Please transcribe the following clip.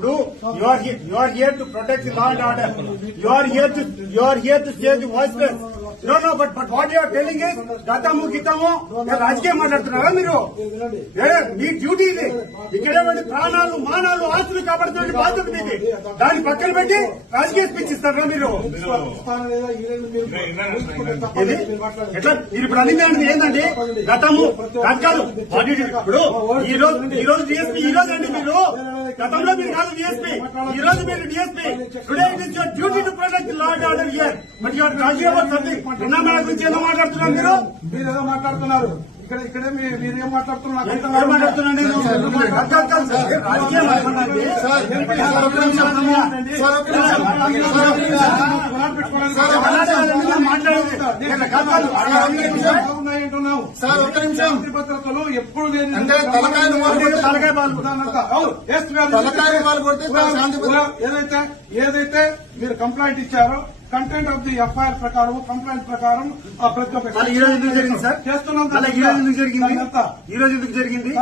ఇప్పుడు you are here to protect the law and order. You are here to stay the voiceless. No, but what you are telling is గతము గితము రాజకీయం మాట్లాడుతున్నారా మీరు? మీ duty ఇది. ఇక్కడే ప్రాణాలు మానాలు ఆస్తులు కాపాడుతున్న బాధ్యత మీది. దాన్ని పక్కన పెట్టి రాజకీయ స్పీచ్ ఇస్తారా మీరు? ఎట్లా మీరు ఇప్పుడు అన్ని ఏంటంటే గతము కాదు. ఇప్పుడు ఈ రోజు డిఎస్పీ ఈ రోజు అండి మీరు గతంలో మీరు కాదు డిఎస్పీ, ఈ రోజు మీరు DSP. Today it is your duty to protect law and order here. But you are talking about something. నిన్న గురించి ఏదో మాట్లాడుతున్నారు మీరు ఏదో మాట్లాడుతున్నారు. ఇక్కడే మీరేం మాట్లాడుతున్నారు? భద్రతలో ఎప్పుడు ఏదైతే మీరు కంప్లైంట్ ఇచ్చారో కంటెంట్ ఆఫ్ ది ఎఫ్ఐఆర్ ప్రకారం కంప్లైంట్ ప్రకారం ప్రతి ఒక్క చేస్తున్నాం. ఈ రోజు ఎందుకు జరిగింది?